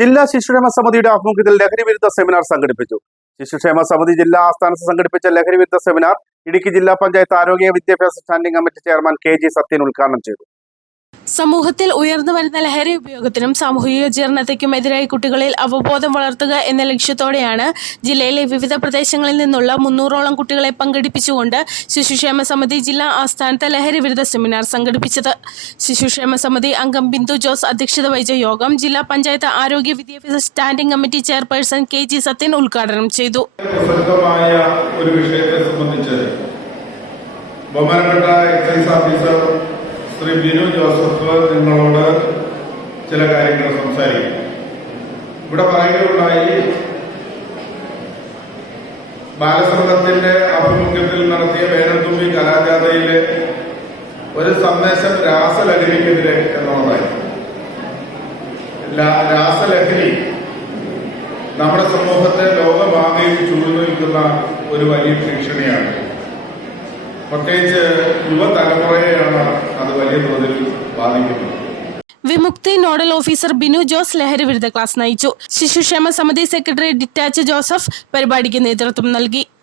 ജില്ലാ ശിശുക്ഷേമ സമിതിയുടെ ആഭിമുഖ്യത്തിൽ ലഹരി വിരുദ്ധ സെമിനാർ സംഘടിപ്പിച്ചു. ശിശുക്ഷേമ സമിതി ജില്ലാ ആസ്ഥാനത്ത് സംഘടിപ്പിച്ച ലഹരി വിരുദ്ധ സെമിനാർ ഇടുക്കി ജില്ലാ പഞ്ചായത്ത് ആരോഗ്യ വിദ്യാഭ്യാസ standing committee chairman K G Sathyan ഉദ്ഘാടനം ചെയ്തു. സമൂഹത്തിൽ ഉയർന്നു വരുന്ന ലഹരി ഉപയോഗത്തിനും സാമൂഹിക ജീർണതയ്ക്കും എതിരായി കുട്ടികളിൽ അവബോധം വളർത്തുക എന്ന ലക്ഷ്യത്തോടെയാണ് ജില്ലയിലെ വിവിധ പ്രദേശങ്ങളിൽ നിന്നുള്ള മുന്നൂറോളം കുട്ടികളെ പങ്കെടുപ്പിച്ചുകൊണ്ട് ശിശുക്ഷേമ സമിതി ജില്ലാ ആസ്ഥാനത്ത് ലഹരി വിരുദ്ധ സെമിനാർ സംഘടിപ്പിച്ചത്. ശിശുക്ഷേമ സമിതി അംഗം ബിന്ദു ജോസ് അധ്യക്ഷത വഹിച്ച യോഗം ജില്ലാ പഞ്ചായത്ത് ആരോഗ്യ വിദ്യാഭ്യാസ standing committee chairperson K G Sathyan ഉദ്ഘാടനം ചെയ്തു. ഒരു വിഷയത്തെ സംബന്ധിച്ച് ബഹുമാനപ്പെട്ട എക്സൈസ് ഓഫീസർ ശ്രീ ബിനു ജോസഫ് നിങ്ങളോട് ചില കാര്യങ്ങൾ സംസാരിക്കും. ഇവിടെ പറയുകയുണ്ടായി ബാലസംഘത്തിന്റെ ആഭിമുഖ്യത്തിൽ നടത്തിയ വേനൽത്തുമ്പി കലാജാഥയിലെ ഒരു സന്ദേശം രാസലഹരിക്കെതിരെ എന്നുള്ളതായി. രാസലഹരി നമ്മുടെ സമൂഹത്തെ ലോകമാകെയും ചൂഴ്ന്നു നിൽക്കുന്ന ഒരു വലിയ ഭീഷണിയാണ്. പ്രത്യേകിച്ച് യുവതലമുറയെയാണ് അത് വലിയ തോതിൽ ബാധിക്കുന്നത്. വിമുക്തി നോഡൽ ഓഫീസർ ബിനു ജോസ് ലഹരി വിരുദ്ധ ക്ലാസ് നയിച്ചു. ശിശുക്ഷേമ സമിതി സെക്രട്ടറി ഡിറ്റാച്ച് ജോസഫ് പരിപാടിക്ക് നേതൃത്വം നൽകി.